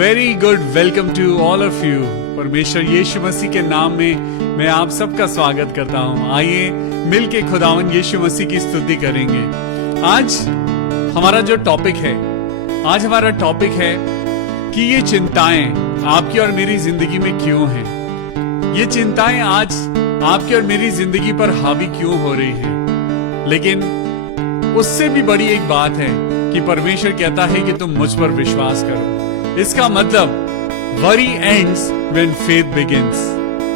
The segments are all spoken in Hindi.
Very good welcome to all of you. परमेश्वर यीशु मसीह के नाम में मैं आप सबका स्वागत करता हूं। आइए मिलके खुदावन यीशु मसीह की स्तुति करेंगे। आज हमारा जो टॉपिक है, कि ये चिंताएं आपकी और मेरी जिंदगी में क्यों हैं। ये चिंताएं आज आपकी और मेरी जिंदगी पर हावी क्यों हो रही है। लेकिन उससे भी बड़ी एक बात है कि परमेश्वर कहता है कि तुम मुझ पर विश्वास करो। इसका मतलब worry ends when faith begins.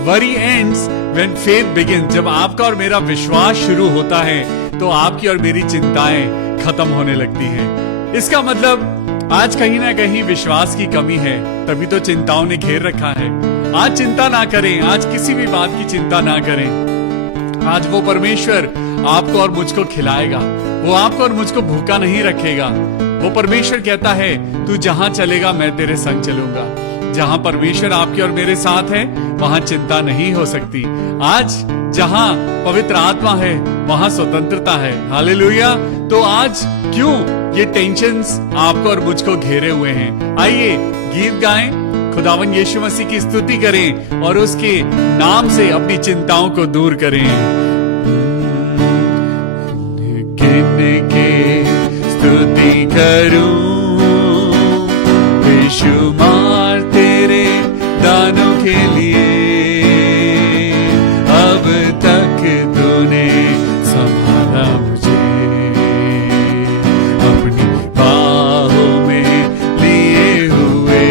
Worry ends when faith begins. जब आपका और मेरा विश्वास शुरू होता है तो आपकी और मेरी चिंताएं खत्म होने लगती हैं। इसका मतलब आज कहीं ना कहीं विश्वास की कमी है, तभी तो चिंताओं ने घेर रखा है। आज चिंता ना करें, आज किसी भी बात की चिंता ना करें। आज वो परमेश्वर आपको और मुझको खिलाएगा, वो आपको और मुझको भूखा नहीं रखेगा। वो परमेश्वर कहता है तू जहां चलेगा मैं तेरे संग चलूंगा। जहां परमेश्वर आपके और मेरे साथ है वहां चिंता नहीं हो सकती। आज जहां पवित्र आत्मा है वहां स्वतंत्रता है। हालेलुया। तो आज क्यों ये टेंशन्स आपको और मुझको घेरे हुए हैं। आइए गीत गाएं, खुदावन यीशु मसीह की स्तुति करें और उसके नाम से अपनी चिंताओं को दूर करें। के स्तुति करूं बेशुमार तेरे दानों के लिए। अब तक तूने संभाला मुझे, अपनी बाहों में लिए हुए।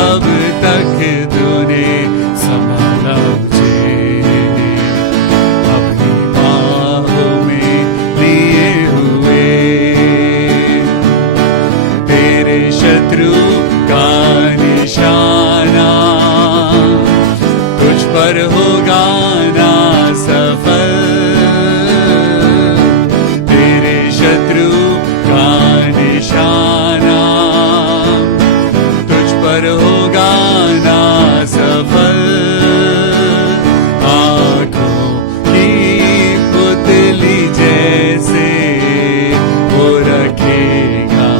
अब तक तूने संभाला मुझे, अपनी बाहों में लिए हुए। तेरे शत्रु का निशाना तुझ पर होगा ना सफल। तेरे शत्रु का निशाना तुझ पर होगा ना सफल। आंखों की पुतली जैसे वो रखेगा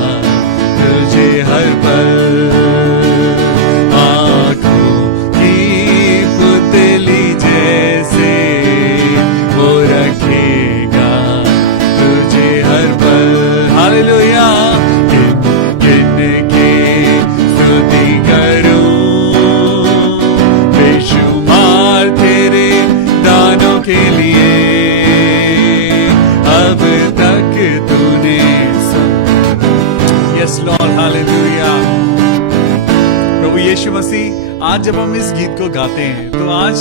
तुझे हर पल। आंखों की पुतली जैसे वो रखेगा तुझे हर पल। हालेलुया। गिन के स्तुति करूं बेशुमार तेरे दानों के लिए। अब तक तूने यस लॉर्ड। हालेलुया। प्रभु यीशु मसीह, आज जब हम इस गीत को गाते हैं तो आज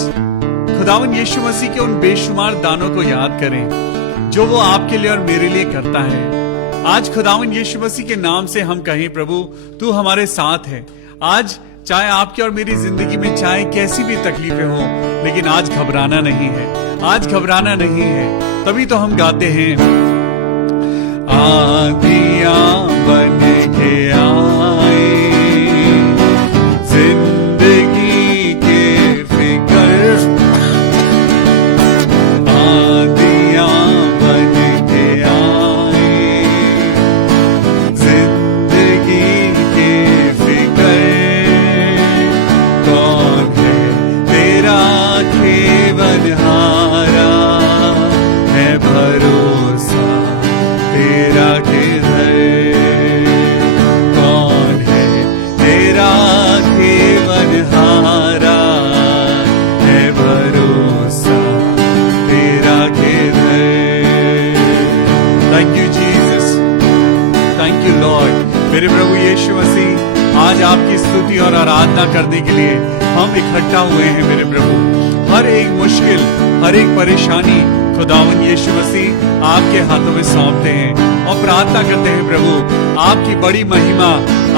खुदावन यीशु मसीह के उन बेशुमार दानों को याद करें जो वो आपके लिए और मेरे लिए करता है। आज खुदावन यीशु मसीह के नाम से हम कहें प्रभु तू हमारे साथ है। आज चाहे आपकी और मेरी जिंदगी में चाहे कैसी भी तकलीफें हो, लेकिन आज घबराना नहीं है। आज घबराना नहीं है। तभी तो हम गाते हैं आंधियां बन के आए जिंदगी के फिकर। आंधियां बन के आए जिंदगी के फिकर। कौन है तेरा खेवनहारा, है भरोसा तेरा किधर। कौन है तेरा खेवनहारा, है भरोसा तेरा किधर। Thank you Jesus, thank you Lord. मेरे प्रभु यीशु मसीह, आज आपकी स्तुति और आराधना करने के लिए हम इकट्ठा हुए हैं मेरे प्रभु। हर एक मुश्किल, हर एक परेशानी खुदावन यीशु मसीह आपके हाथों में सौंपते हैं और प्रार्थना करते हैं प्रभु आपकी बड़ी महिमा,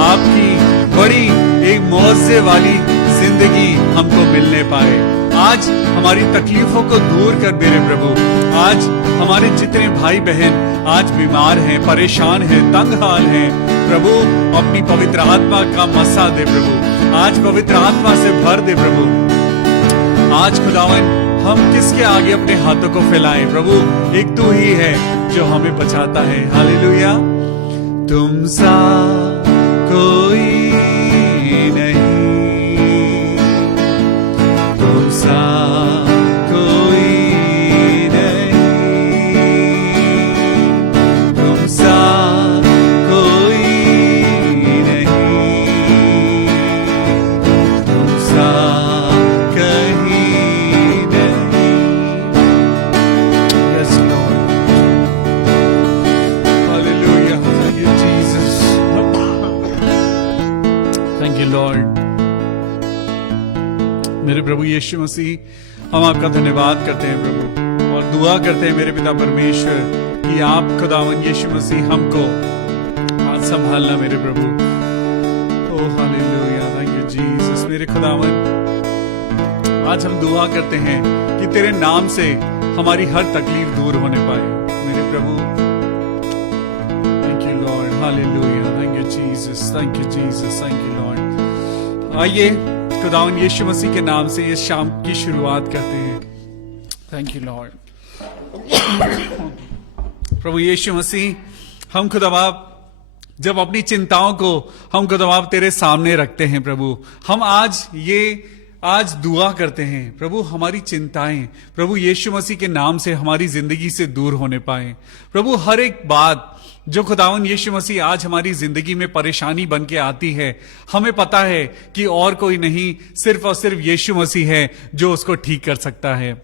आपकी बड़ी एक मौजे वाली जिंदगी हमको मिलने पाए। आज हमारी तकलीफों को दूर कर मेरे प्रभु। आज हमारे जितने भाई बहन आज बीमार हैं, परेशान हैं, तंग हाल हैं, प्रभु अपनी पवित्र आत्मा का मसा दे प्रभु। आज पवित्र आत्मा से भर दे प्रभु। आज खुदावन हम किसके आगे अपने हाथों को फैलाएं प्रभु। एक तू ही है जो हमें बचाता है। हालेलुया। तुम सा कोई नहीं, तुम सा कोई नहीं, तुम सा कोई नहीं, तुम सा कहीं नहीं। Yes, Lord. Hallelujah. Thank you, Jesus. Thank you, Lord. मेरे प्रभु यीशु मसीह, हम आपका धन्यवाद करते हैं प्रभु, और दुआ करते हैं मेरे पिता परमेश्वर कि आप खुदावन यीशु मसीह हमको आज संभालना मेरे प्रभु। Oh hallelujah, thank you Jesus. मेरे खुदावन, आज हम दुआ करते हैं कि तेरे नाम से हमारी हर तकलीफ दूर होने पाए मेरे प्रभु। Thank you lord, hallelujah, thank you Jesus, thank you Jesus, thank you lord. आइए खुदावन यीशु मसीह के नाम से इस शाम की शुरुआत करते हैं। Thank you lord. प्रभु यीशु मसीह, हम खुदा जब अपनी चिंताओं को हम खुदा तेरे सामने रखते हैं प्रभु, हम आज दुआ करते हैं प्रभु, हमारी चिंताएं प्रभु यीशु मसीह के नाम से हमारी जिंदगी से दूर होने पाए प्रभु। हर एक बात जो खुदावन यीशु मसीह आज हमारी जिंदगी में परेशानी बन के आती है, हमें पता है कि और कोई नहीं, सिर्फ और सिर्फ यीशु मसीह है जो उसको ठीक कर सकता है।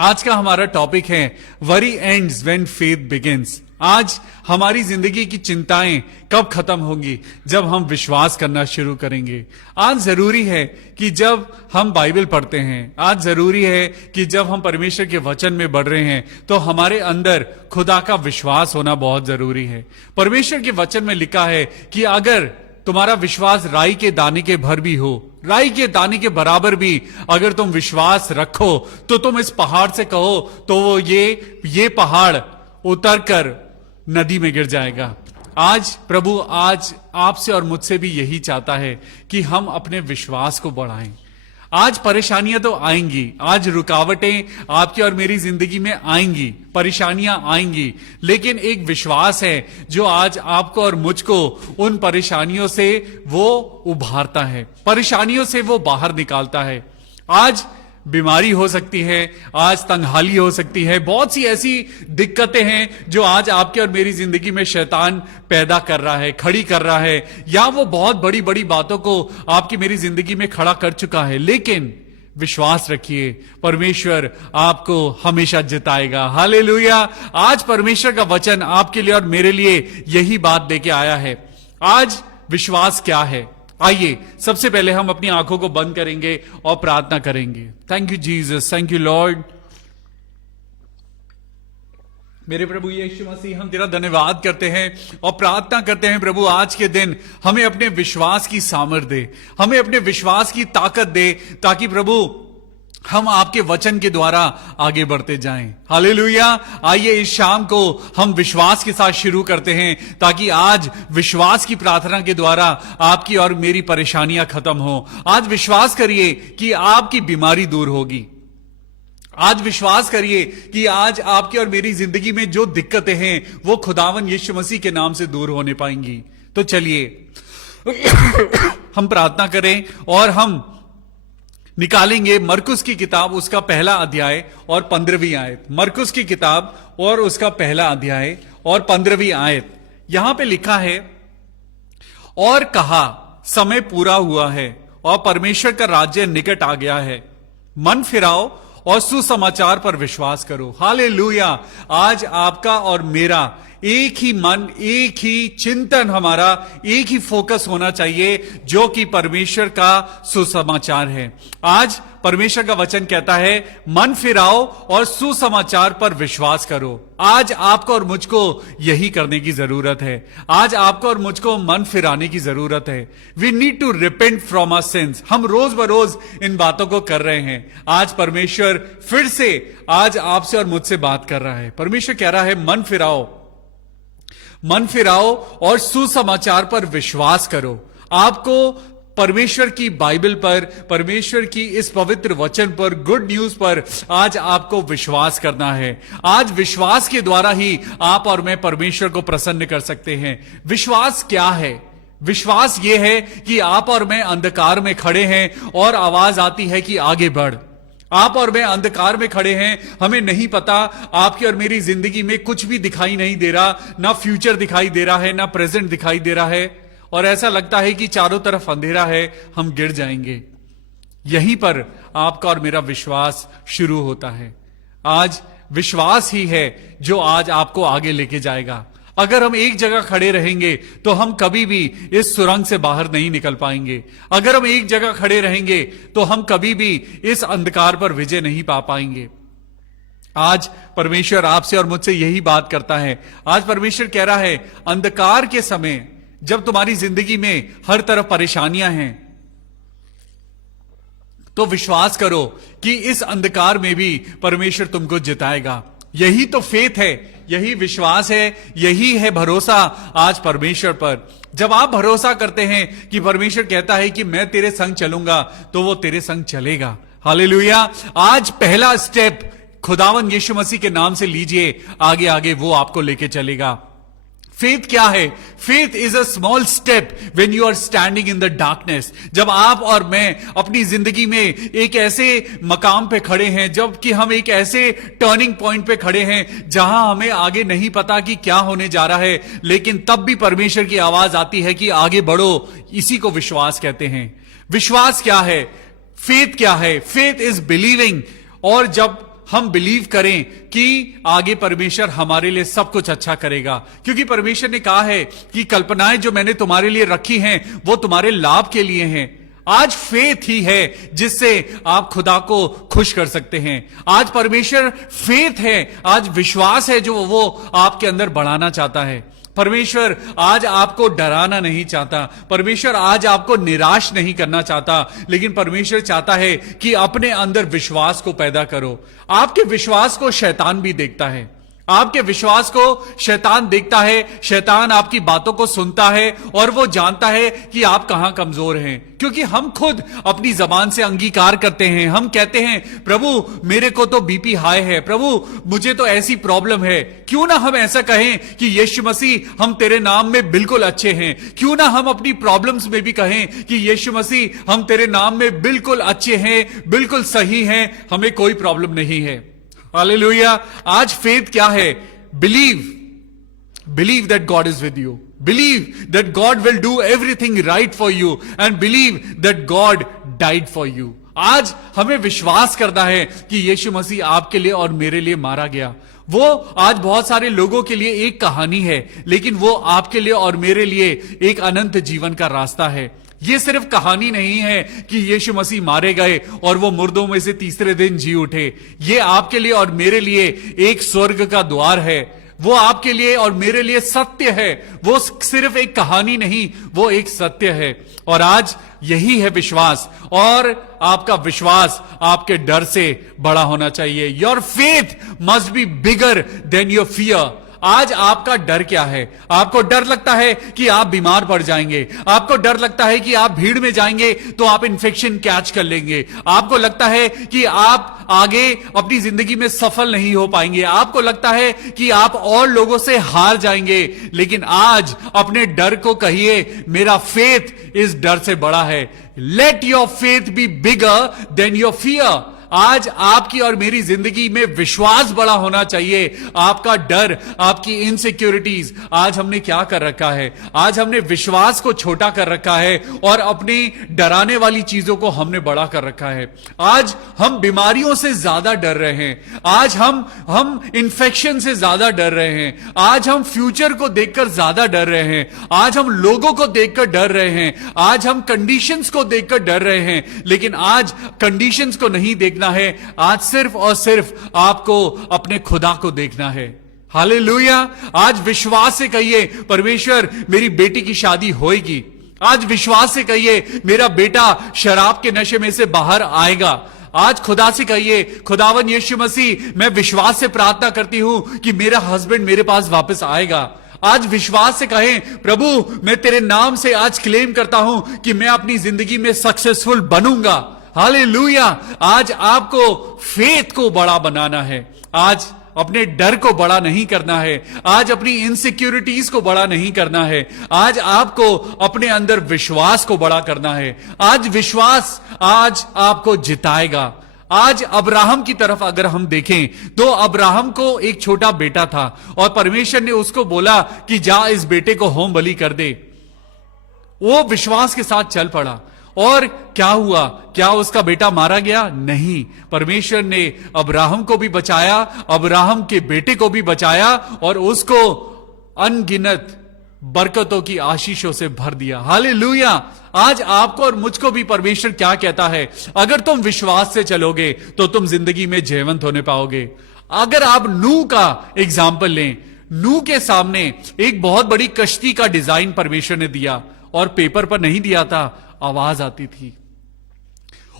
आज का हमारा टॉपिक है worry ends when faith begins. आज हमारी जिंदगी की चिंताएं कब खत्म होंगी? जब हम विश्वास करना शुरू करेंगे। आज जरूरी है कि जब हम बाइबल पढ़ते हैं, आज जरूरी है कि जब हम परमेश्वर के वचन में बढ़ रहे हैं, तो हमारे अंदर खुदा का विश्वास होना बहुत जरूरी है। परमेश्वर के वचन में लिखा है कि अगर तुम्हारा विश्वास राई के दाने के भर भी हो, राई के दाने के बराबर भी अगर तुम विश्वास रखो, तो तुम इस पहाड़ से कहो तो वो ये पहाड़ उतर कर नदी में गिर जाएगा। आज प्रभु आज आपसे और मुझसे भी यही चाहता है कि हम अपने विश्वास को बढ़ाएं। आज परेशानियां तो आएंगी, आज रुकावटें आपकी और मेरी जिंदगी में आएंगी, परेशानियां आएंगी, लेकिन एक विश्वास है जो आज आपको और मुझको उन परेशानियों से वो उभारता है, परेशानियों से वो बाहर निकालता है। आज बीमारी हो सकती है, आज तंगहाली हो सकती है, बहुत सी ऐसी दिक्कतें हैं जो आज आपके और मेरी जिंदगी में शैतान पैदा कर रहा है, खड़ी कर रहा है, या वो बहुत बड़ी बड़ी बातों को आपकी मेरी जिंदगी में खड़ा कर चुका है। लेकिन विश्वास रखिए, परमेश्वर आपको हमेशा जिताएगा। हालेलुया। आज परमेश्वर का वचन आपके लिए और मेरे लिए यही बात लेके आया है। आज विश्वास क्या है? आइए सबसे पहले हम अपनी आंखों को बंद करेंगे और प्रार्थना करेंगे। Thank you Jesus, thank you Lord. मेरे प्रभु यीशु मसीह, हम तेरा धन्यवाद करते हैं और प्रार्थना करते हैं प्रभु, आज के दिन हमें अपने विश्वास की सामर्थ दे, हमें अपने विश्वास की ताकत दे, ताकि प्रभु हम आपके वचन के द्वारा आगे बढ़ते जाएं। हालेलुया। आइए इस शाम को हम विश्वास के साथ शुरू करते हैं, ताकि आज विश्वास की प्रार्थना के द्वारा आपकी और मेरी परेशानियां खत्म हो। आज विश्वास करिए कि आपकी बीमारी दूर होगी। आज विश्वास करिए कि आज आपकी और मेरी जिंदगी में जो दिक्कतें हैं वो खुदावन यीशु मसीह के नाम से दूर होने पाएंगी। तो चलिए हम प्रार्थना करें और हम निकालेंगे मरकुस की किताब, उसका पहला अध्याय और 15वीं आयत। मरकुस की किताब और उसका पहला अध्याय और 15वीं आयत। यहां पे लिखा है, और कहा समय पूरा हुआ है और परमेश्वर का राज्य निकट आ गया है, मन फिराओ और सुसमाचार पर विश्वास करो। हालेलुया। आज आपका और मेरा एक ही मन, एक ही चिंतन, हमारा एक ही फोकस होना चाहिए, जो कि परमेश्वर का सुसमाचार है। आज परमेश्वर का वचन कहता है, मन फिराओ और सुसमाचार पर विश्वास करो। आज आपको और मुझको यही करने की जरूरत है। आज आपको और मुझको मन फिराने की जरूरत है। We need to repent from our sins. हम रोज बरोज इन बातों को कर रहे हैं। आज परमेश्वर फिर से आज आपसे और मुझसे बात कर रहा है। परमेश्वर कह रहा है, मन फिराओ, मन फिराओ और सुसमाचार पर विश्वास करो। आपको परमेश्वर की बाइबल पर, परमेश्वर की इस पवित्र वचन पर, गुड न्यूज पर आज आपको विश्वास करना है। आज विश्वास के द्वारा ही आप और मैं परमेश्वर को प्रसन्न कर सकते हैं। विश्वास क्या है? विश्वास ये है कि आप और मैं अंधकार में खड़े हैं और आवाज आती है कि आगे बढ़। आप और मैं अंधकार में खड़े हैं, हमें नहीं पता, आपकी और मेरी जिंदगी में कुछ भी दिखाई नहीं दे रहा, ना फ्यूचर दिखाई दे रहा है, ना प्रेजेंट दिखाई दे रहा है, और ऐसा लगता है कि चारों तरफ अंधेरा है, हम गिर जाएंगे। यहीं पर आपका और मेरा विश्वास शुरू होता है। आज विश्वास ही है जो आज आपको आगे लेके जाएगा। अगर हम एक जगह खड़े रहेंगे तो हम कभी भी इस सुरंग से बाहर नहीं निकल पाएंगे। अगर हम एक जगह खड़े रहेंगे तो हम कभी भी इस अंधकार पर विजय नहीं पा पाएंगे। आज परमेश्वर आपसे और मुझसे यही बात करता है। आज परमेश्वर कह रहा है, अंधकार के समय जब तुम्हारी जिंदगी में हर तरफ परेशानियां हैं, तो विश्वास करो कि इस अंधकार में भी परमेश्वर तुमको जिताएगा। यही तो फेथ है, यही विश्वास है, यही है भरोसा आज परमेश्वर पर। जब आप भरोसा करते हैं कि परमेश्वर कहता है कि मैं तेरे संग चलूंगा, तो वो तेरे संग चलेगा। हालेलुया। आज पहला स्टेप खुदावन यीशु मसीह के नाम से लीजिए, आगे आगे वो आपको लेके चलेगा। फेथ क्या है? Faith is a small step when you are standing in the darkness. जब आप और मैं अपनी जिंदगी में एक ऐसे मकाम पे खड़े हैं, जबकि हम एक ऐसे टर्निंग पॉइंट पे खड़े हैं जहां हमें आगे नहीं पता कि क्या होने जा रहा है, लेकिन तब भी परमेश्वर की आवाज आती है कि आगे बढ़ो। इसी को विश्वास कहते हैं। विश्वास क्या है? फेथ क्या है? Faith is believing. और जब हम बिलीव करें कि आगे परमेश्वर हमारे लिए सब कुछ अच्छा करेगा, क्योंकि परमेश्वर ने कहा है कि कल्पनाएं जो मैंने तुम्हारे लिए रखी हैं वो तुम्हारे लाभ के लिए हैं। आज फेथ ही है जिससे आप खुदा को खुश कर सकते हैं। आज परमेश्वर फेथ है, आज विश्वास है जो वो आपके अंदर बढ़ाना चाहता है। परमेश्वर आज आपको डराना नहीं चाहता, परमेश्वर आज आपको निराश नहीं करना चाहता, लेकिन परमेश्वर चाहता है कि अपने अंदर विश्वास को पैदा करो। आपके विश्वास को शैतान भी देखता है, आपके विश्वास को शैतान देखता है। शैतान आपकी बातों को सुनता है और वो जानता है कि आप कहां कमजोर हैं, क्योंकि हम खुद अपनी जबान से अंगीकार करते हैं। हम कहते हैं, प्रभु मेरे को तो बीपी हाई है, प्रभु मुझे तो ऐसी प्रॉब्लम है। क्यों ना हम ऐसा कहें कि यीशु मसीह हम तेरे नाम में बिल्कुल अच्छे हैं। क्यों ना हम अपनी प्रॉब्लम्स में भी कहें कि यीशु मसीह हम तेरे नाम में बिल्कुल अच्छे हैं, बिल्कुल सही हैं, हमें कोई प्रॉब्लम नहीं है। हालेलुया। आज फेथ क्या है? Believe that God is with you, believe that God will do everything right for you, and believe that God died for you. आज हमें विश्वास करना है कि यीशु मसीह आपके लिए और मेरे लिए मारा गया। वो आज बहुत सारे लोगों के लिए एक कहानी है, लेकिन वो आपके लिए और मेरे लिए एक अनंत जीवन का रास्ता है। ये सिर्फ कहानी नहीं है कि यीशु मसीह मारे गए और वो मुर्दों में से तीसरे दिन जी उठे। ये आपके लिए और मेरे लिए एक स्वर्ग का द्वार है। वो आपके लिए और मेरे लिए सत्य है। वो सिर्फ एक कहानी नहीं, वो एक सत्य है। और आज यही है विश्वास, और आपका विश्वास आपके डर से बड़ा होना चाहिए। Your faith must be bigger than your fear. आज आपका डर क्या है? आपको डर लगता है कि आप बीमार पड़ जाएंगे, आपको डर लगता है कि आप भीड़ में जाएंगे तो आप इन्फेक्शन कैच कर लेंगे, आपको लगता है कि आप आगे अपनी जिंदगी में सफल नहीं हो पाएंगे, आपको लगता है कि आप और लोगों से हार जाएंगे। लेकिन आज अपने डर को कहिए, मेरा फेथ इस डर से बड़ा है। Let your faith be bigger than your fear. आज आपकी और मेरी जिंदगी में विश्वास बड़ा होना चाहिए। आपका डर, आपकी इनसिक्योरिटीज, आज हमने क्या कर रखा है? आज हमने विश्वास को छोटा कर रखा है और अपनी डराने वाली चीजों को हमने बड़ा कर रखा है। आज हम बीमारियों से ज्यादा डर रहे हैं, आज हम इन्फेक्शन से ज्यादा डर रहे हैं, आज हम फ्यूचर को देखकर ज्यादा डर रहे हैं, आज हम लोगों को देखकर डर रहे हैं, आज हम कंडीशंस को देखकर डर रहे हैं। लेकिन आज कंडीशंस को नहीं देखना है, आज सिर्फ और सिर्फ आपको अपने खुदा को देखना है। हालेलुया। आज विश्वास से कहिए, परमेश्वर मेरी बेटी की शादी होएगी। आज विश्वास से कहिए, मेरा बेटा शराब के नशे में से बाहर आएगा। आज खुदा से कहिए, खुदावन यीशु मसीह मैं विश्वास से प्रार्थना करती हूं कि मेरा हस्बैंड मेरे पास वापस आएगा। आज विश्वास से कहें, प्रभु मैं तेरे नाम से आज क्लेम करता हूं कि मैं अपनी जिंदगी में सक्सेसफुल बनूंगा। हालेलुया। आज आपको फेथ को बड़ा बनाना है। आज अपने डर को बड़ा नहीं करना है, आज अपनी इनसिक्योरिटीज को बड़ा नहीं करना है, आज आपको अपने अंदर विश्वास को बड़ा करना है। आज विश्वास आज आपको जिताएगा। आज अब्राहम की तरफ अगर हम देखें तो अब्राहम को एक छोटा बेटा था और परमेश्वर ने उसको बोला कि जा इस बेटे को होम बलि कर दे। वो विश्वास के साथ चल पड़ा और क्या हुआ? क्या उसका बेटा मारा गया? नहीं, परमेश्वर ने अब्राहम को भी बचाया, अब्राहम के बेटे को भी बचाया और उसको अनगिनत बरकतों की आशीषों से भर दिया। हालेलुया। आज आपको और मुझको भी परमेश्वर क्या कहता है? अगर तुम विश्वास से चलोगे तो तुम जिंदगी में जयवंत होने पाओगे। अगर आप नूह का एग्जाम्पल लें, नूह के सामने एक बहुत बड़ी कश्ती का डिजाइन परमेश्वर ने दिया और पेपर पर नहीं दिया था, आवाज आती थी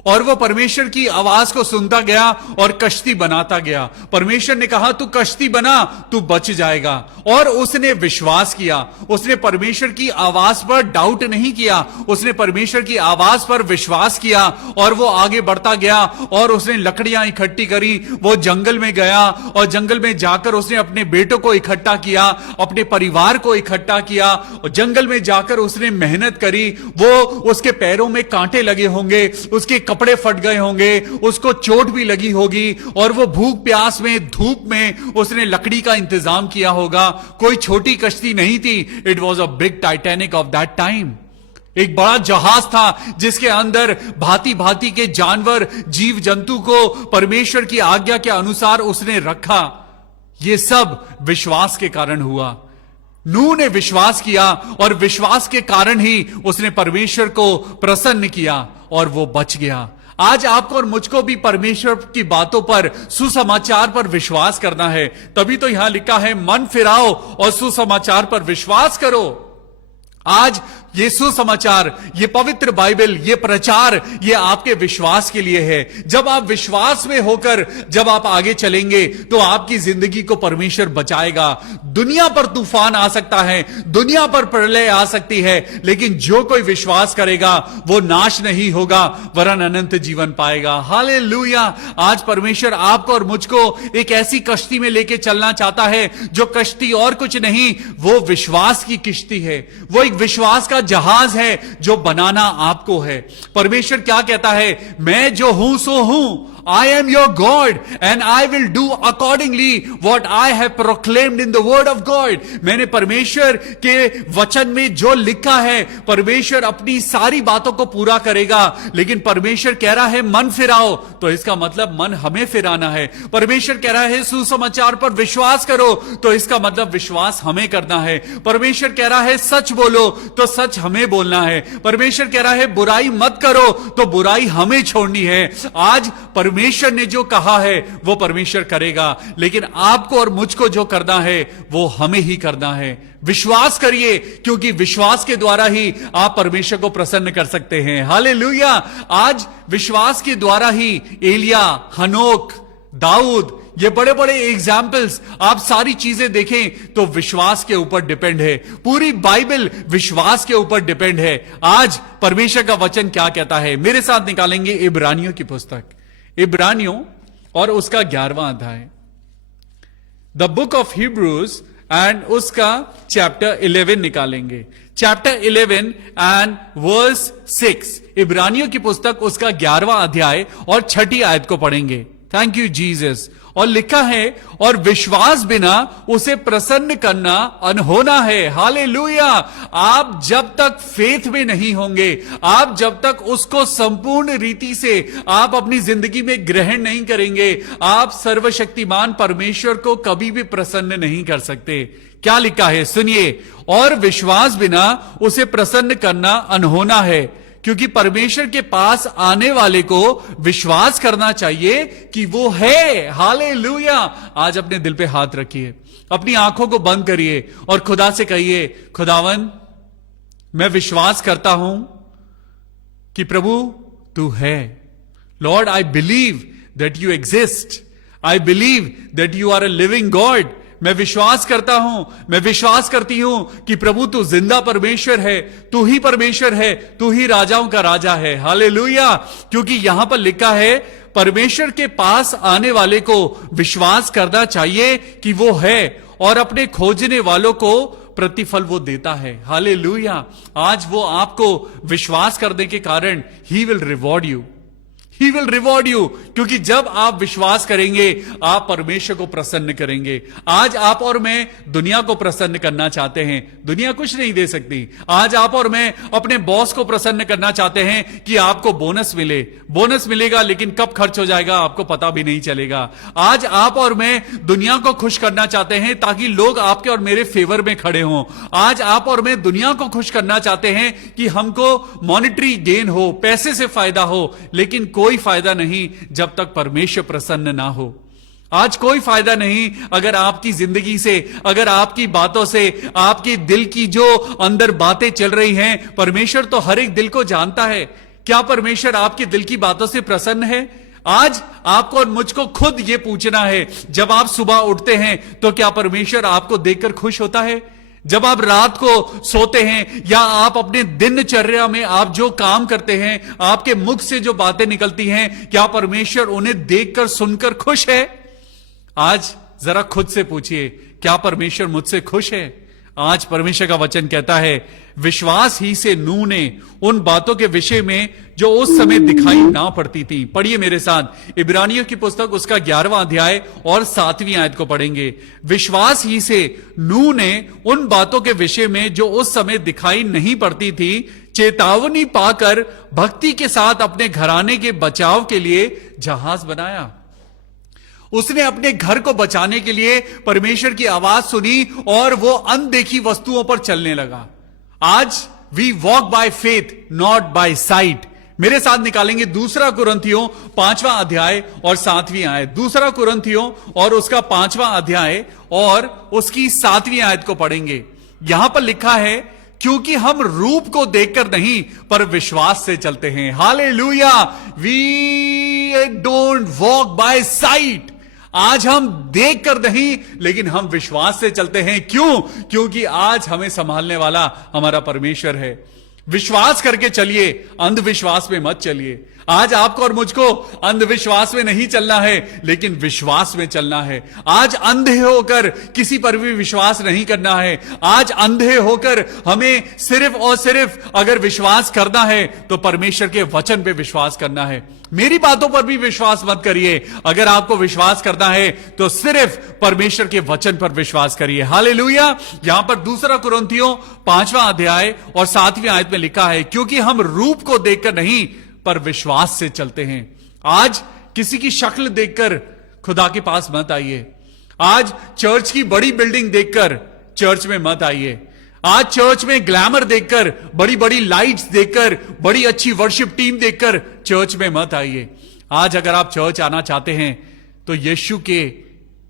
और वो परमेश्वर की आवाज को सुनता गया और कश्ती बनाता गया। परमेश्वर ने कहा तू कश्ती बना, तू बच जाएगा, और उसने विश्वास किया। उसने परमेश्वर की आवाज पर डाउट नहीं किया, उसने परमेश्वर की आवाज पर विश्वास किया और वो आगे बढ़ता गया और उसने लकड़ियां इकट्ठी करी। वो जंगल में गया और जंगल में जाकर उसने अपने बेटों को इकट्ठा किया, अपने परिवार को इकट्ठा किया और जंगल में जाकर उसने मेहनत करी। वो उसके पैरों में कांटे लगे होंगे, उसके कपड़े फट गए होंगे, उसको चोट भी लगी होगी और वो भूख प्यास में धूप में उसने लकड़ी का इंतजाम किया होगा। कोई छोटी कश्ती नहीं थी, it was a big Titanic of that time. एक बड़ा जहाज था जिसके अंदर भांति भांति के जानवर, जीव जंतु को परमेश्वर की आज्ञा के अनुसार उसने रखा। यह सब विश्वास के कारण हुआ। नूह ने विश्वास किया और विश्वास के कारण ही उसने परमेश्वर को प्रसन्न किया और वो बच गया। आज आपको और मुझको भी परमेश्वर की बातों पर, सुसमाचार पर विश्वास करना है। तभी तो यहां लिखा है मन फिराओ और सुसमाचार पर विश्वास करो। आज ये सुसमाचार, ये पवित्र बाइबल, ये प्रचार, ये आपके विश्वास के लिए है। जब आप विश्वास में होकर जब आप आगे चलेंगे तो आपकी जिंदगी को परमेश्वर बचाएगा। दुनिया पर तूफान आ सकता है, दुनिया पर प्रलय आ सकती है, लेकिन जो कोई विश्वास करेगा वो नाश नहीं होगा वरन अनंत जीवन पाएगा। हालेलुया। आज परमेश्वर आपको और मुझको एक ऐसी कश्ती में लेके चलना चाहता है जो कश्ती और कुछ नहीं, वो विश्वास की किश्ती है, वो एक विश्वास का जहाज है जो बनाना आपको है। परमेश्वर क्या कहता है? मैं जो हूं सो हूं, I am your God and I will do accordingly what I have proclaimed in the word of God. मैंने परमेश्वर के वचन में जो लिखा है, परमेश्वर अपनी सारी बातों को पूरा करेगा। लेकिन परमेश्वर कह रहा है मन फिराओ, तो इसका मतलब मन हमें फिराना है। परमेश्वर कह रहा है सुसमाचार पर विश्वास करो, तो इसका मतलब विश्वास हमें करना है। परमेश्वर कह रहा है सच बोलो, तो सच हमें बोलना है। परमेश्वर कह रहा है बुराई मत करो, तो बुराई हमें छोड़नी है। आज परमेश्वर ने जो कहा है वो परमेश्वर करेगा, लेकिन आपको और मुझको जो करना है वो हमें ही करना है। विश्वास करिए, क्योंकि विश्वास के द्वारा ही आप परमेश्वर को प्रसन्न कर सकते हैं। हालेलुया। आज विश्वास के द्वारा ही एलिया, हनोक, दाऊद, ये बड़े बड़े एग्जाम्पल्स, आप सारी चीजें देखें तो विश्वास के ऊपर डिपेंड है। पूरी बाइबल विश्वास के ऊपर डिपेंड है। आज परमेश्वर का वचन क्या कहता है? मेरे साथ निकालेंगे इब्रानियों की पुस्तक, इब्रानियों और उसका 11वां अध्याय, the book of Hebrews, and उसका चैप्टर 11 निकालेंगे। चैप्टर 11 एंड वर्स 6, इब्रानियों की पुस्तक उसका 11वां अध्याय और 6ठी आयत को पढ़ेंगे। Thank you Jesus. और लिखा है और विश्वास बिना उसे प्रसन्न करना अनहोना है। हालेलुया। आप जब तक फेथ में नहीं होंगे, आप जब तक उसको संपूर्ण रीति से आप अपनी जिंदगी में ग्रहण नहीं करेंगे, आप सर्वशक्तिमान परमेश्वर को कभी भी प्रसन्न नहीं कर सकते। क्या लिखा है सुनिए, और विश्वास बिना उसे प्रसन्न करना अनहोना है, क्योंकि परमेश्वर के पास आने वाले को विश्वास करना चाहिए कि वो है। हालेलुया। आज अपने दिल पे हाथ रखिए, अपनी आंखों को बंद करिए और खुदा से कहिए, खुदावन मैं विश्वास करता हूं कि प्रभु तू है। Lord I believe that you exist, I believe that you are a living God. मैं विश्वास करता हूं, मैं विश्वास करती हूं कि प्रभु तू जिंदा परमेश्वर है, तू ही परमेश्वर है, तू ही राजाओं का राजा है। हालेलुया। क्योंकि यहां पर लिखा है परमेश्वर के पास आने वाले को विश्वास करना चाहिए कि वो है और अपने खोजने वालों को प्रतिफल वो देता है। हालेलुया। आज वो आपको विश्वास करने के कारण he will reward you, he will reward you. क्योंकि जब आप विश्वास करेंगे आप परमेश्वर को प्रसन्न करेंगे। आज आप और मैं दुनिया को प्रसन्न करना चाहते हैं, दुनिया कुछ नहीं दे सकती। आज आप और मैं अपने बॉस को प्रसन्न करना चाहते हैं कि आपको बोनस मिले, बोनस मिलेगा लेकिन कब खर्च हो जाएगा आपको पता भी नहीं चलेगा। आज आप और मैं दुनिया को खुश करना चाहते हैं ताकि लोग आपके और मेरे फेवर में खड़े हों। आज आप और मैं दुनिया को खुश करना चाहते हैं कि हमको मॉनिटरी गेन हो, पैसे से फायदा हो, लेकिन कोई फायदा नहीं जब तक परमेश्वर प्रसन्न ना हो। आज कोई फायदा नहीं अगर आपकी जिंदगी से, अगर आपकी बातों से, आपके दिल की जो अंदर बातें चल रही हैं, परमेश्वर तो हर एक दिल को जानता है। क्या परमेश्वर आपके दिल की बातों से प्रसन्न है? आज आपको और मुझको खुद यह पूछना है। जब आप सुबह उठते हैं तो क्या परमेश्वर आपको देखकर खुश होता है? जब आप रात को सोते हैं या आप अपने दिनचर्या में आप जो काम करते हैं, आपके मुख से जो बातें निकलती हैं, क्या परमेश्वर उन्हें देखकर सुनकर खुश है? आज जरा खुद से पूछिए, क्या परमेश्वर मुझसे खुश है? आज परमेश्वर का वचन कहता है विश्वास ही से नूह ने उन बातों के विषय में जो उस समय दिखाई ना पड़ती थी। पढ़िए मेरे साथ इब्रानियों की पुस्तक उसका 11वां अध्याय और 7वीं आयत को पढ़ेंगे। विश्वास ही से नूह ने उन बातों के विषय में जो उस समय दिखाई नहीं पड़ती थी चेतावनी पाकर भक्ति के साथ अपने घराने के बचाव के लिए जहाज बनाया। उसने अपने घर को बचाने के लिए परमेश्वर की आवाज सुनी और वो अनदेखी वस्तुओं पर चलने लगा। आज we walk by faith not by sight. मेरे साथ निकालेंगे 2 कुरिन्थियों 5वां अध्याय और 7वीं आयत। 2 कुरिन्थियों और उसका 5वां अध्याय और उसकी 7वीं आयत को पढ़ेंगे। यहां पर लिखा है क्योंकि हम रूप को देखकर नहीं पर विश्वास से चलते हैं। Hallelujah. We don't walk by sight. आज हम देख कर नहीं लेकिन हम विश्वास से चलते हैं। क्यों? क्योंकि आज हमें संभालने वाला हमारा परमेश्वर है। विश्वास करके चलिए, अंधविश्वास में मत चलिए। आज आपको और मुझको अंधविश्वास में नहीं चलना है लेकिन विश्वास में चलना है। आज अंधे होकर किसी पर भी विश्वास नहीं करना है। आज अंधे होकर हमें सिर्फ और सिर्फ अगर विश्वास करना है तो परमेश्वर के वचन पे विश्वास करना है। मेरी बातों पर भी विश्वास मत करिए। अगर आपको विश्वास करना है तो सिर्फ परमेश्वर के वचन पर विश्वास करिए। हालेलुया। यहां पर 2 कुरिन्थियों 5वां अध्याय और 7वीं आयत में लिखा है क्योंकि हम रूप को देखकर नहीं पर विश्वास से चलते हैं। आज किसी की शक्ल देखकर खुदा के पास मत आइए। आज चर्च की बड़ी बिल्डिंग देखकर चर्च में मत आइए। आज चर्च में ग्लैमर देखकर, बड़ी बड़ी लाइट्स देखकर, बड़ी अच्छी वर्शिप टीम देखकर चर्च में मत आइए। आज अगर आप चर्च आना चाहते हैं तो यीशु के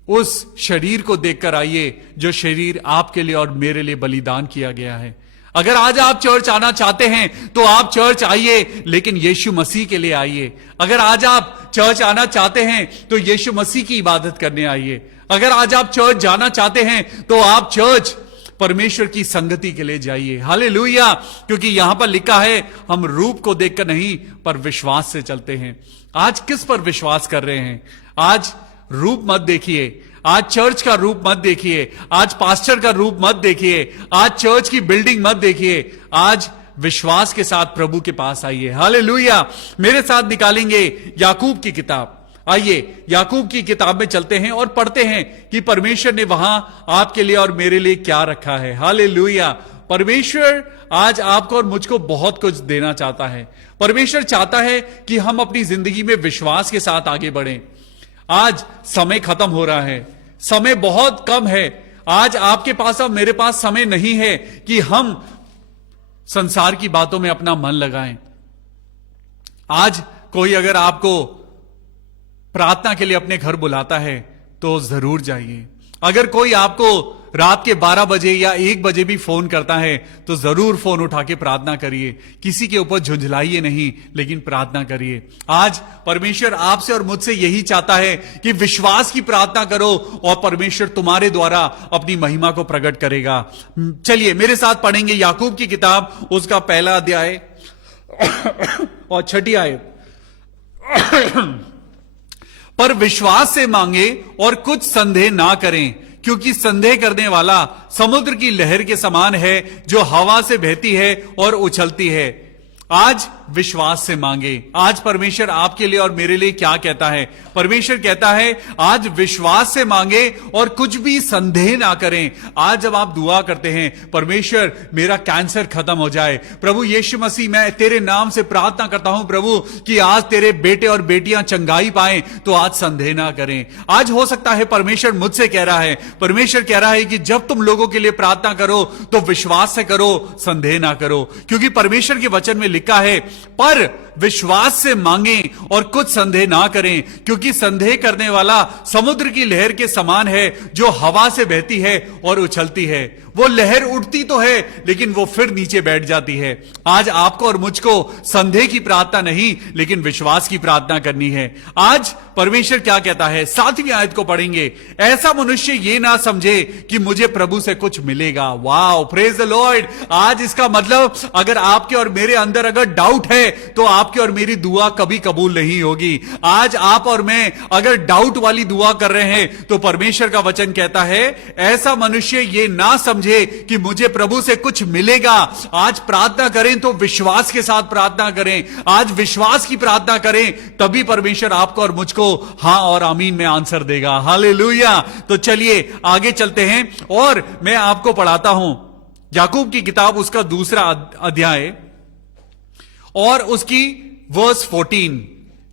उस शरीर को देखकर आइए जो शरीर आपके लिए और मेरे लिए बलिदान किया गया है। अगर आज आप चर्च आना चाहते हैं तो आप चर्च आइए लेकिन यीशु मसीह के लिए आइए। अगर आज आप चर्च आना चाहते हैं तो यीशु मसीह की इबादत करने आइए। अगर आज आप चर्च जाना चाहते हैं तो आप चर्च परमेश्वर की संगति के लिए जाइए। हालेलुया। क्योंकि यहां पर लिखा है हम रूप को देखकर नहीं पर विश्वास से चलते हैं। आज किस पर विश्वास कर रहे हैं? आज रूप मत देखिए, आज चर्च का रूप मत देखिए, आज पास्टर का रूप मत देखिए, आज चर्च की बिल्डिंग मत देखिए। आज विश्वास के साथ प्रभु के पास आइए। हालेलुया। मेरे साथ निकालेंगे याकूब की किताब। आइए याकूब की किताब में चलते हैं और पढ़ते हैं कि परमेश्वर ने वहां आपके लिए और मेरे लिए क्या रखा है। हालेलुया। परमेश्वर आज आपको और मुझको बहुत कुछ देना चाहता है। परमेश्वर चाहता है कि हम अपनी जिंदगी में विश्वास के साथ आगे बढ़ें। आज समय खत्म हो रहा है, समय बहुत कम है। आज आपके पास और मेरे पास समय नहीं है कि हम संसार की बातों में अपना मन लगाएं। आज कोई अगर आपको प्रार्थना के लिए अपने घर बुलाता है तो जरूर जाइए। अगर कोई आपको रात के 12 बजे या 1 बजे भी फोन करता है तो जरूर फोन उठा के प्रार्थना करिए। किसी के ऊपर झुंझलाइए नहीं, लेकिन प्रार्थना करिए। आज परमेश्वर आपसे और मुझसे यही चाहता है कि विश्वास की प्रार्थना करो और परमेश्वर तुम्हारे द्वारा अपनी महिमा को प्रकट करेगा। चलिए मेरे साथ पढ़ेंगे याकूब की किताब, उसका पहला अध्याय और 6 आयत। पर विश्वास से मांगे और कुछ संदेह ना करें, क्योंकि संदेह करने वाला समुद्र की लहर के समान है, जो हवा से बहती है और उछलती है। आज विश्वास से मांगे। आज परमेश्वर आपके लिए और मेरे लिए क्या कहता है? परमेश्वर कहता है आज विश्वास से मांगे और कुछ भी संदेह ना करें। आज जब आप दुआ करते हैं, परमेश्वर मेरा कैंसर खत्म हो जाए, प्रभु यीशु मसीह मैं तेरे नाम से प्रार्थना करता हूं प्रभु कि आज तेरे बेटे और बेटियां चंगाई पाएं, तो आज संदेह ना करें। आज हो सकता है परमेश्वर मुझसे कह रहा है, परमेश्वर कह रहा है कि जब तुम लोगों के लिए प्रार्थना करो तो विश्वास से करो, संदेह ना करो। क्योंकि परमेश्वर के वचन में लिखा है पर विश्वास से मांगे और कुछ संदेह ना करें, क्योंकि संदेह करने वाला समुद्र की लहर के समान है, जो हवा से बहती है और उछलती है। वो लहर उठती तो है लेकिन वो फिर नीचे बैठ जाती है। आज आपको और मुझको संदेह की प्रार्थना नहीं, लेकिन विश्वास की प्रार्थना करनी है। आज परमेश्वर क्या कहता है? 7वीं आयत को पढ़ेंगे। ऐसा मनुष्य ये ना समझे कि मुझे प्रभु से कुछ मिलेगा। Wow, praise the Lord. आज इसका मतलब अगर आपके और मेरे अंदर अगर डाउट है तो आपकी और मेरी दुआ कभी कबूल नहीं होगी। आज आप और मैं अगर डाउट वाली दुआ कर रहे हैं तो परमेश्वर का वचन कहता है ऐसा मनुष्य ये ना समझे कि मुझे प्रभु से कुछ मिलेगा। आज प्रार्थना करें तो विश्वास के साथ प्रार्थना करें। आज विश्वास की प्रार्थना करें, तभी परमेश्वर आपको और मुझको हां और आमीन में आंसर देगा। हालेलुया। तो चलिए आगे चलते हैं और मैं आपको पढ़ाता हूं याकूब की किताब, उसका 2रा अध्याय और उसकी वर्स 14,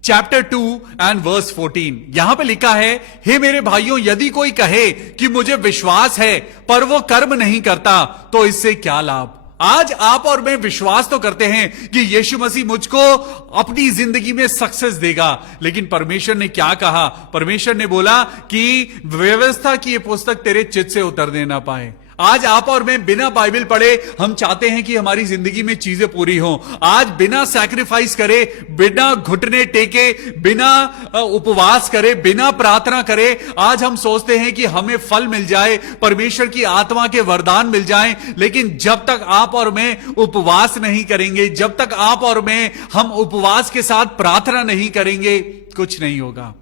चैप्टर 2 एंड वर्स 14। यहां पे लिखा है, हे मेरे भाइयों, यदि कोई कहे कि मुझे विश्वास है पर वो कर्म नहीं करता, तो इससे क्या लाभ? आज आप और मैं विश्वास तो करते हैं कि यीशु मसीह मुझको अपनी जिंदगी में सक्सेस देगा, लेकिन परमेश्वर ने क्या कहा? परमेश्वर ने बोला कि व्यवस्था की ये पुस्तक तेरे चित्त से उतरने ना पाए। आज आप और मैं बिना बाइबल पढ़े हम चाहते हैं कि हमारी जिंदगी में चीजें पूरी हों। आज बिना सैक्रिफाइस करे, बिना घुटने टेके, बिना उपवास करे, बिना प्रार्थना करे, आज हम सोचते हैं कि हमें फल मिल जाए, परमेश्वर की आत्मा के वरदान मिल जाएं। लेकिन जब तक आप और मैं उपवास नहीं करेंगे, जब तक आप और मैं हम उपवास के साथ प्रार्थना नहीं करेंगे, कुछ नहीं होगा।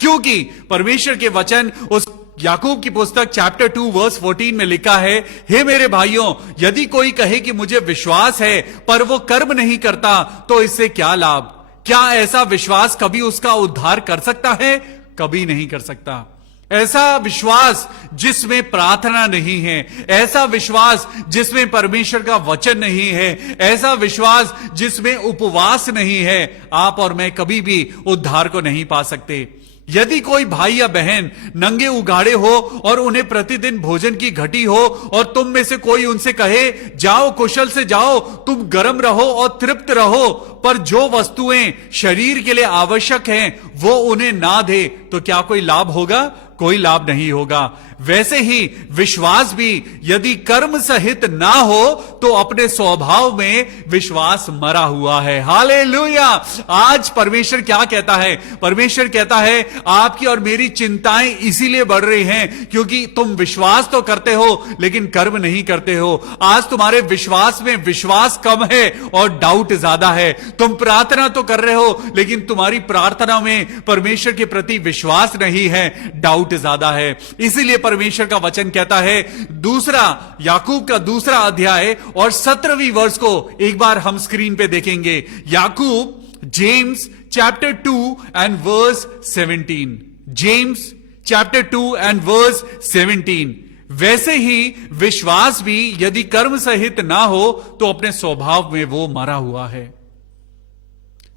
क्योंकि परमेश्वर के वचन उस याकूब की पुस्तक चैप्टर 2 वर्स 14 में लिखा है, हे मेरे भाइयों, यदि कोई कहे कि मुझे विश्वास है पर वो कर्म नहीं करता, तो इससे क्या लाभ? क्या ऐसा विश्वास कभी उसका उद्धार कर सकता है? कभी नहीं कर सकता। ऐसा विश्वास जिसमें प्रार्थना नहीं है, ऐसा विश्वास जिसमें परमेश्वर का वचन नहीं है, ऐसा विश्वास जिसमें उपवास नहीं है, आप और मैं कभी भी उद्धार को नहीं पा सकते। यदि कोई भाई या बहन नंगे उगाड़े हो और उन्हें प्रतिदिन भोजन की घटी हो और तुम में से कोई उनसे कहे जाओ कुशल से जाओ, तुम गर्म रहो और तृप्त रहो, पर जो वस्तुएं शरीर के लिए आवश्यक हैं वो उन्हें ना दे, तो क्या कोई लाभ होगा? कोई लाभ नहीं होगा। वैसे ही विश्वास भी यदि कर्म सहित ना हो तो अपने स्वभाव में विश्वास मरा हुआ है। हालेलुया। आज परमेश्वर क्या कहता है? परमेश्वर कहता है आपकी और मेरी चिंताएं इसीलिए बढ़ रही हैं क्योंकि तुम विश्वास तो करते हो लेकिन कर्म नहीं करते हो। आज तुम्हारे विश्वास में विश्वास कम है और डाउट ज्यादा है। तुम प्रार्थना तो कर रहे हो लेकिन तुम्हारी प्रार्थना में परमेश्वर के प्रति विश्वास नहीं है, डाउट ज्यादा है। इसीलिए परमेश्वर का वचन कहता है, याकूब का 2रा अध्याय और 17वीं वर्ष को एक बार हम स्क्रीन पे देखेंगे। याकूब, James chapter 2 and verse 17। James chapter 2 and verse 17। वैसे ही विश्वास भी यदि कर्म सहित ना हो तो अपने स्वभाव में वो मरा हुआ है।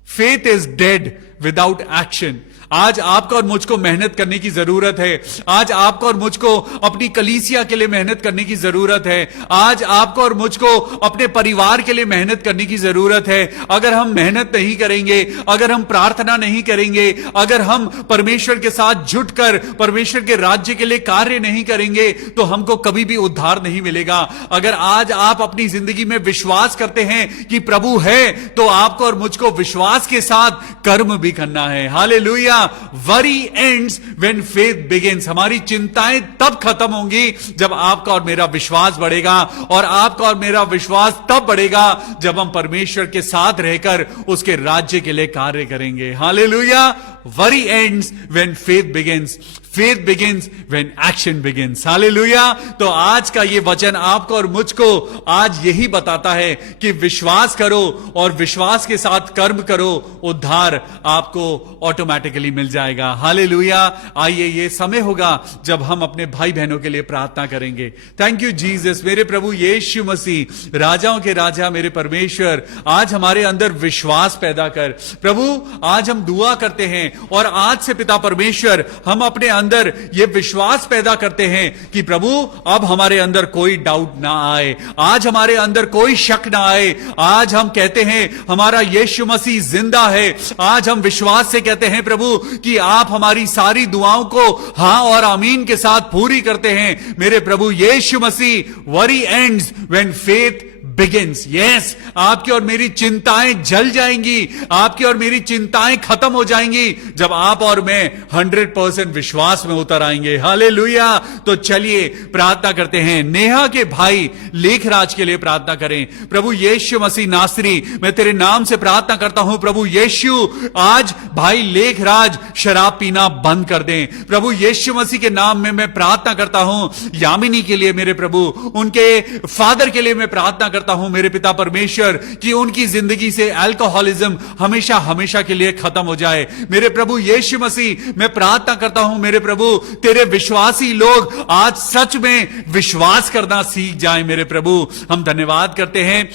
Faith is dead without action. आज आपको और मुझको मेहनत करने की जरूरत है। आज आपको और मुझको अपनी कलीसिया के लिए मेहनत करने की जरूरत है। आज आपको और मुझको अपने परिवार के लिए मेहनत करने की जरूरत है। अगर हम मेहनत नहीं करेंगे, अगर हम प्रार्थना नहीं करेंगे, अगर हम परमेश्वर के साथ जुटकर परमेश्वर के राज्य के लिए कार्य नहीं करेंगे, तो हमको कभी भी उद्धार नहीं मिलेगा। अगर आज आप अपनी जिंदगी में विश्वास करते हैं कि प्रभु है, तो आपको और मुझको विश्वास के साथ कर्म भी करना है। Hallelujah. Worry ends when faith begins. हमारी चिंताएं तब खत्म होंगी जब आपका और मेरा विश्वास बढ़ेगा, और आपका और मेरा विश्वास तब बढ़ेगा जब हम परमेश्वर के साथ रहकर उसके राज्य के लिए कार्य करेंगे। Hallelujah. Worry ends when faith begins. Faith begins when action begins. Hallelujah. तो आज का ये वचन आपको और मुझको आज यही बताता है कि विश्वास करो और विश्वास के साथ कर्म करो, उद्धार आपको ऑटोमेटिकली मिल जाएगा। हालेलुया। आइए, ये समय होगा जब हम अपने भाई बहनों के लिए प्रार्थना करेंगे। Thank you Jesus. मेरे प्रभु यीशु मसीह, राजाओं के राजा, मेरे परमेश्वर, आज हमारे अंदर विश्वास पैदा कर। प्रभु, आज हम दुआ करते हैं और आज से पिता परमेश्वर हम अपने अंदर ये विश्वास पैदा करते हैं कि प्रभु अब हमारे अंदर कोई डाउट ना आए, आज हमारे अंदर कोई शक ना आए। आज हम कहते हैं हमारा यीशु मसीह जिंदा है। आज हम विश्वास से कहते हैं प्रभु कि आप हमारी सारी दुआओं को हां और आमीन के साथ पूरी करते हैं। मेरे प्रभु यीशु मसीह, worry ends when faith begins. Yes, आपकी और मेरी चिंताएं जल जाएंगी, आपकी और मेरी चिंताएं खत्म हो जाएंगी जब आप और मैं 100% विश्वास में उतर आएंगे। हालेलुया। तो चलिए प्रार्थना करते हैं। नेहा के भाई लेखराज के लिए प्रार्थना करें। प्रभु यीशु मसीह नासरी, मैं तेरे नाम से प्रार्थना करता हूं प्रभु यीशु, आज भाई लेखराज शराब पीना बंद कर दें। प्रभु यीशु मसीह के नाम में मैं प्रार्थना करता हूं यामिनी के लिए, मेरे प्रभु उनके फादर के लिए मैं प्रार्थना करता हूं मेरे पिता परमेश्वर कि उनकी जिंदगी से अल्कोहलिज्म हमेशा हमेशा के लिए खत्म हो जाए। मेरे प्रभु यीशु मसीह, मैं प्रार्थना करता हूं मेरे प्रभु तेरे विश्वासी लोग आज सच में विश्वास करना सीख जाएं। मेरे प्रभु, हम धन्यवाद करते हैं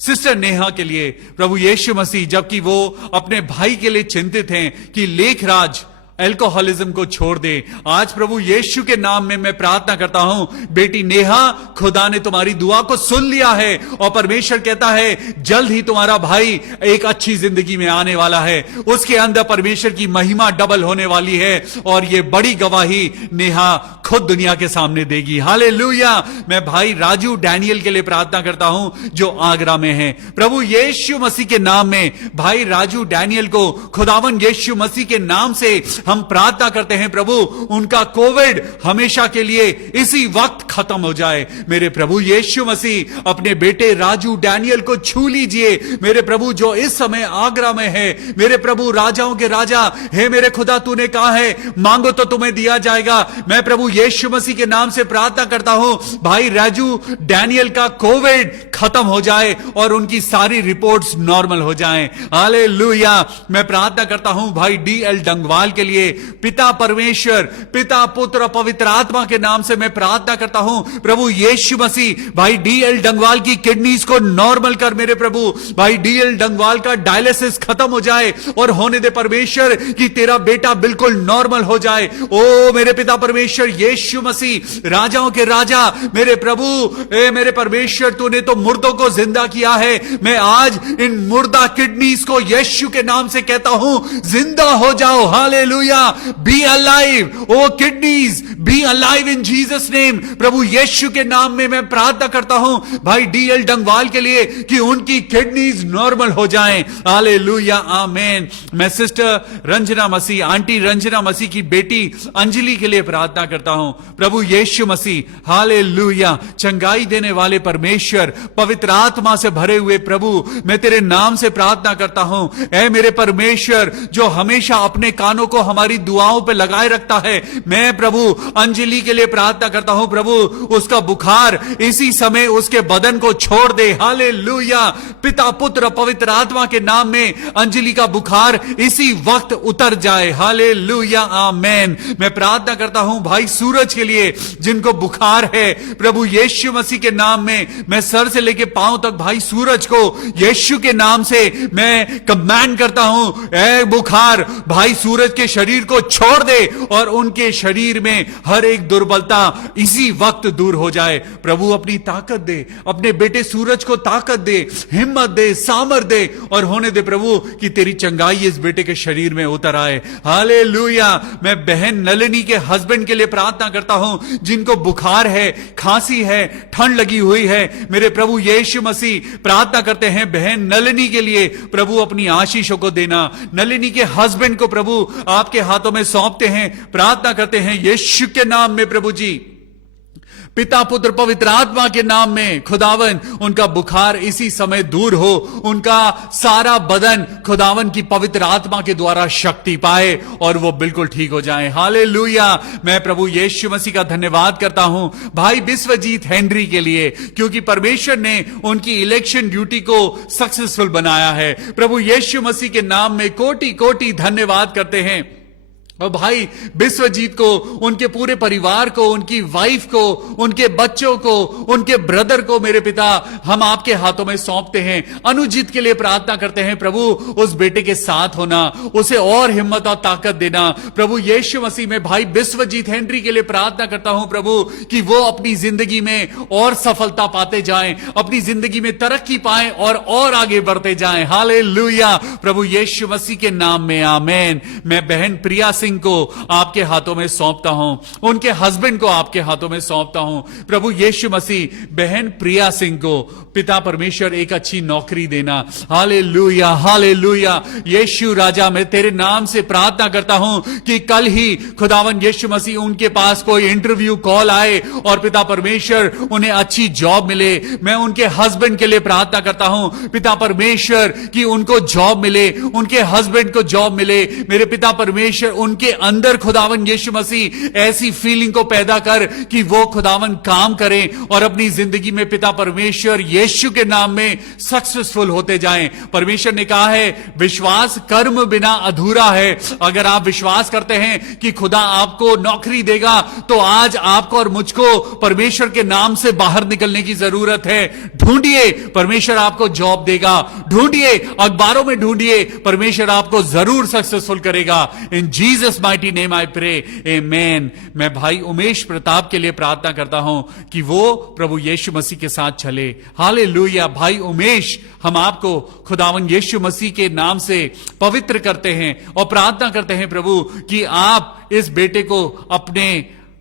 सिस्टर नेहा के लिए प्रभु यीशु मसीह, जबकि वो अपने भाई के लिए चिंतित हैं कि लेखराज अल्कोहलिज्म को छोड़ दे। आज प्रभु यीशु के नाम में मैं प्रार्थना करता हूं, बेटी नेहा, खुदा ने तुम्हारी दुआ को सुन लिया है और परमेश्वर कहता है जल्द ही तुम्हारा भाई एक अच्छी जिंदगी में आने वाला है। उसके अंदर परमेश्वर की महिमा डबल होने वाली है और ये बड़ी गवाही नेहा खुद दुनिया के सामने देगी। हालेलुया। मैं भाई राजू डैनियल के लिए प्रार्थना करता हूं जो आगरा में है। प्रभु यीशु मसीह के नाम में भाई राजू डैनियल को खुदावन यीशु मसीह के नाम से हम प्रार्थना करते हैं प्रभु, उनका कोविड हमेशा के लिए इसी वक्त खत्म हो जाए। मेरे प्रभु यीशु मसीह, अपने बेटे राजू डैनियल को छू लीजिए मेरे प्रभु, जो इस समय आगरा में है। मेरे प्रभु राजाओं के राजा है मेरे खुदा, तूने कहा है मांगो तो तुम्हें दिया जाएगा। मैं प्रभु यीशु मसीह के नाम से प्रार्थना करता हूं भाई राजू डैनियल का कोविड खत्म हो जाए और उनकी सारी रिपोर्ट्स नॉर्मल हो जाएं। हालेलुया। मैं प्रार्थना करता हूं भाई डीएल डंगवाल के लिए, पिता परमेश्वर, पिता पुत्र पवित्र आत्मा के नाम से मैं प्रार्थना करता हूं प्रभु यीशु मसीह, भाई डीएल डंगवाल की किडनीज को नॉर्मल कर मेरे प्रभु। भाई डीएल डंगवाल का डायलिसिस खत्म हो जाए और होने दे परमेश्वर कि तेरा बेटा बिल्कुल नॉर्मल हो जाए। ओ मेरे पिता परमेश्वर यीशु मसीह, राजाओं के राजा, मेरे प्रभु, मेरे परमेश्वर, तूने तो मुर्दों को जिंदा किया है। मैं आज इन मुर्दा किडनीज को यीशु के नाम से कहता हूं जिंदा हो जाओ। Hallelujah. Be alive, O kidneys, be alive in Jesus name. प्रभु यीशु के नाम में मैं प्रार्थना करता हूं भाई डीएल डंगवाल के लिए कि उनकी किडनीज नॉर्मल हो जाएं। हालेलुया। आमीन। मैं सिस्टर रंजना मसीह, आंटी रंजना मसीह की बेटी अंजलि के लिए प्रार्थना करता हूं प्रभु यीशु मसीह। हालेलुया। चंगाई देने वाले परमेश्वर, पवित्र आत्मा से भरे हुए प्रभु, मैं तेरे नाम से प्रार्थना करता हूं ऐ मेरे परमेश्वर, जो हमेशा अपने कानों को हमारी दुआओं पे लगाए रखता है। मैं प्रभु अंजलि के लिए प्रार्थना करता हूं प्रभु, उसका बुखार इसी समय उसके बदन को छोड़ दे। हालेलुया। पिता पुत्र पवित्र आत्मा के नाम में अंजलि का बुखार इसी वक्त उतर जाए। हालेलुया। आमीन। मैं प्रार्थना करता हूं भाई सूरज के लिए, जिनको बुखार है प्रभु यीशु मसीह के नाम में, मैं सर से लेके पांव तक भाई सूरज को यीशु के नाम से मैं कमांड करता हूं, ए बुखार भाई सूरज के शरीर को छोड़ दे और उनके शरीर में हर एक दुर्बलता इसी वक्त दूर हो जाए। प्रभु अपनी ताकत दे, अपने बेटे सूरज को ताकत दे, हिम्मत दे, सामर्थ दे और होने दे प्रभु कि तेरी चंगाई इस बेटे के शरीर में उतर आए। हालेलुया। मैं बहन नलिनी के हस्बैंड के लिए प्रार्थना करता हूं जिनको बुखार है, खांसी है, ठंड लगी हुई है। मेरे प्रभु यीशु मसीह प्रार्थना करते हैं बहन नलिनी के लिए, प्रभु अपनी आशीषों को देना। नलिनी के हस्बैंड को प्रभु आपके हाथों में सौंपते हैं, प्रार्थना करते हैं यीशु के नाम में प्रभु जी, पिता पुत्र पवित्र आत्मा के नाम में खुदावन उनका बुखार इसी समय दूर हो, उनका सारा बदन खुदावन की पवित्र आत्मा के द्वारा शक्ति पाए और वो बिल्कुल ठीक हो जाए। हालेलुया। मैं प्रभु यीशु मसीह का धन्यवाद करता हूं भाई बिस्वजीत हेनरी के लिए, क्योंकि परमेश्वर ने उनकी इलेक्शन ड्यूटी को सक्सेसफुल बनाया है। प्रभु यीशु मसीह के नाम में कोटि कोटि धन्यवाद करते हैं। और भाई बिस्वजीत को, उनके पूरे परिवार को, उनकी वाइफ को, उनके बच्चों को, उनके ब्रदर को मेरे पिता हम आपके हाथों में सौंपते हैं। अनुजीत के लिए प्रार्थना करते हैं प्रभु उस बेटे के साथ होना, उसे और हिम्मत और ताकत देना। प्रभु यीशु मसीह में भाई बिस्वजीत हेनरी के लिए प्रार्थना करता हूं प्रभु कि वो अपनी जिंदगी में और सफलता पाते जाएं, अपनी जिंदगी में तरक्की पाएं और आगे बढ़ते जाएं। हालेलुया। प्रभु यीशु मसीह के नाम में आमीन। मैं बहन प्रिया सिंह को आपके हाथों में सौंपता हूं, उनके हस्बैंड को आपके हाथों में सौंपता हूं। प्रभु यीशु मसीह बहन प्रिया सिंह को पिता परमेश्वर एक अच्छी नौकरी देना। Hallelujah, hallelujah. यीशु राजा मैं तेरे नाम से प्रार्थना करता हूं कि कल ही खुदावन यीशु मसीह उनके पास कोई इंटरव्यू कॉल आए और पिता परमेश्वर उन्हें अच्छी जॉब मिले। मैं उनके हस्बैंड के लिए प्रार्थना करता हूं पिता परमेश्वर कि उनको जॉब मिले, उनके हस्बैंड को जॉब मिले। मेरे पिता परमेश्वर उनके अंदर खुदावन यीशु मसीह ऐसी फीलिंग को पैदा कर कि वो खुदावन काम करें और अपनी जिंदगी में पिता परमेश्वर यीशु के नाम में सक्सेसफुल होते जाएं। परमेश्वर ने कहा है विश्वास कर्म बिना अधूरा है। अगर आप विश्वास करते हैं कि खुदा आपको नौकरी देगा तो आज आपको और मुझको परमेश्वर के नाम से बाहर निकलने की जरूरत है। ढूंढिए, परमेश्वर आपको जॉब देगा। ढूंढिए, अखबारों में ढूंढिए, परमेश्वर आपको जरूर सक्सेसफुल करेगा। In Jesus mighty name I pray, amen. मैं भाई उमेश प्रताप के लिए प्रार्थना करता हूं कि वो प्रभु यीशु मसीह के साथ चले। हालेलुया। भाई उमेश, हम आपको खुदावन यीशु मसीह के नाम से पवित्र करते हैं और प्रार्थना करते हैं प्रभु कि आप इस बेटे को अपने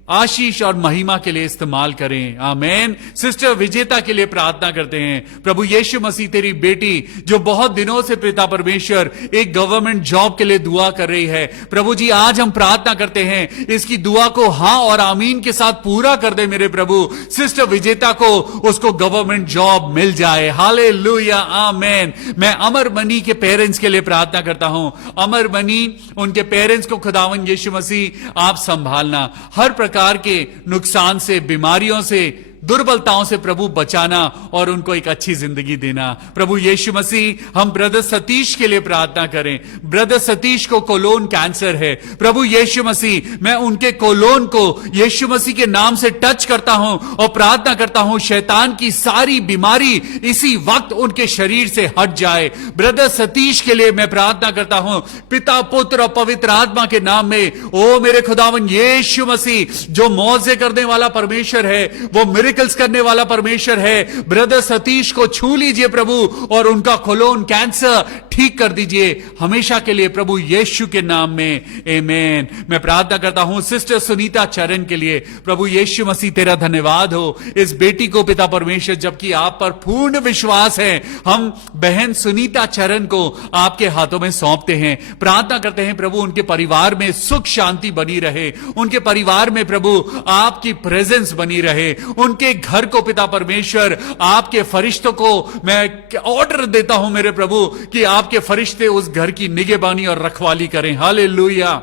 आशीष और महिमा के लिए इस्तेमाल करें। आमेन। सिस्टर विजेता के लिए प्रार्थना करते हैं प्रभु यीशु मसीह तेरी बेटी जो बहुत दिनों से पिता परमेश्वर एक गवर्नमेंट जॉब के लिए दुआ कर रही है, प्रभु जी आज हम प्रार्थना करते हैं इसकी दुआ को हां और आमीन के साथ पूरा कर दे। मेरे प्रभु सिस्टर विजेता को उसको गवर्नमेंट जॉब मिल जाए। हालेलुया, आमेन। मैं अमर मनी के पेरेंट्स के लिए प्रार्थना करता हूं। अमर मनी, उनके पेरेंट्स को खुदावन यीशु मसीह आप संभालना, हर प्रकार के नुकसान से, बीमारियों से, दुर्बलताओं से प्रभु बचाना और उनको एक अच्छी जिंदगी देना। प्रभु यीशु मसीह हम ब्रदर सतीश के लिए प्रार्थना करें। ब्रदर सतीश को कोलोन कैंसर है। प्रभु यीशु मसीह मैं उनके कोलोन को यीशु मसीह के नाम से टच करता हूं और प्रार्थना करता हूं शैतान की सारी बीमारी इसी वक्त उनके शरीर से हट जाए। ब्रदर सतीश के लिए मैं प्रार्थना करता हूं पिता पुत्र और पवित्र आत्मा के नाम में। ओ मेरे खुदावन यीशु मसीह जो मौजे करने वाला परमेश्वर है, वो मिरेकल्स करने वाला परमेश्वर है, ब्रदर सतीश को छू लीजिए प्रभु और उनका कोलोन कैंसर ठीक कर दीजिए हमेशा के लिए प्रभु यीशु के नाम में, आमेन। मैं प्रार्थना करता हूं सिस्टर सुनीता चरण के लिए। प्रभु यीशु मसीह तेरा धन्यवाद हो इस बेटी को पिता परमेश्वर, जबकि आप पर पूर्ण विश्वास है, हम बहन सुनीता चरण को आपके हाथों में सौंपते हैं। प्रार्थना करते हैं प्रभु उनके परिवार में सुख शांति बनी रहे, उनके परिवार में प्रभु आपकी प्रेजेंस बनी रहे, उनके घर को पिता परमेश्वर आपके फरिश्तों को मैं ऑर्डर देता हूं मेरे प्रभु कि आपके फरिश्ते उस घर की निगहबानी और रखवाली करें। हालेलुया।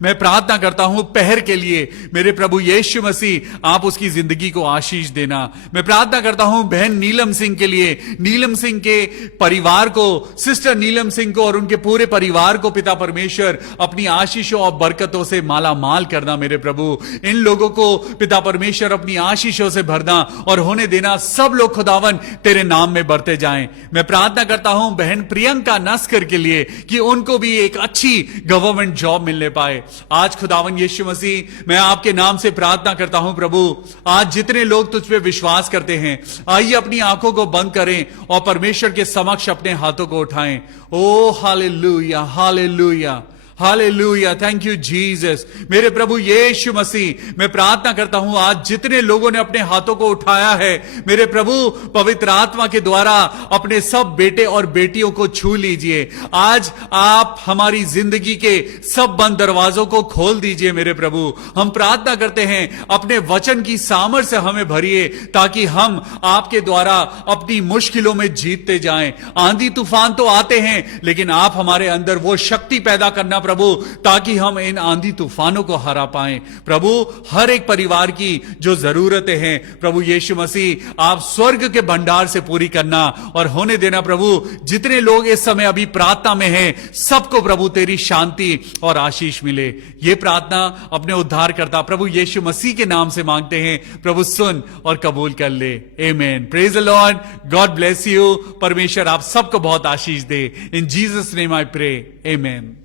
मैं प्रार्थना करता हूं पहर के लिए, मेरे प्रभु यीशु मसीह आप उसकी जिंदगी को आशीष देना। मैं प्रार्थना करता हूं बहन नीलम सिंह के लिए, नीलम सिंह के परिवार को, सिस्टर नीलम सिंह को और उनके पूरे परिवार को पिता परमेश्वर अपनी आशीषों और बरकतों से माला माल करना। मेरे प्रभु इन लोगों को पिता परमेश्वर अपनी आशीषों से भरना और होने देना, सब लोग खुदावन तेरे नाम में बढ़ते जाएं। मैं प्रार्थना करता हूं बहन प्रियंका नस्कर के लिए कि उनको भी एक अच्छी गवर्नमेंट जॉब मिलने पाए। आज खुदावन यीशु मसीह मैं आपके नाम से प्रार्थना करता हूं प्रभु, आज जितने लोग तुझ पे विश्वास करते हैं, आइए अपनी आंखों को बंद करें और परमेश्वर के समक्ष अपने हाथों को उठाएं। O hallelujah, hallelujah, hallelujah, thank you Jesus. मेरे प्रभु यीशु मसीह मैं प्रार्थना करता हूं आज जितने लोगों ने अपने हाथों को उठाया है, मेरे प्रभु पवित्र आत्मा के द्वारा अपने सब बेटे और बेटियों को छू लीजिए। आज आप हमारी जिंदगी के सब बंद दरवाजों को खोल दीजिए। मेरे प्रभु हम प्रार्थना करते हैं अपने वचन की सामर्थ्य से हमें भरिए ताकि हम आपके द्वारा अपनी मुश्किलों में जीतते जाएं। आंधी तूफान तो आते हैं लेकिन आप हमारे अंदर वो शक्ति पैदा करना प्रभु, ताकि हम इन आंधी तूफानों को हरा पाएं। प्रभु हर एक परिवार की जो जरूरतें हैं प्रभु यीशु मसीह आप स्वर्ग के भंडार से पूरी करना और होने देना। प्रभु जितने लोग इस समय अभी प्रार्थना में हैं, सबको प्रभु तेरी शांति और आशीष मिले। ये प्रार्थना अपने उद्धारकर्ता प्रभु यीशु मसीह के नाम से मांगते हैं। प्रभु सुन और कबूल कर ले। Amen. Praise the lord. God bless you. परमेश्वर आप सबको बहुत आशीष दे। In Jesus name I pray. आमीन।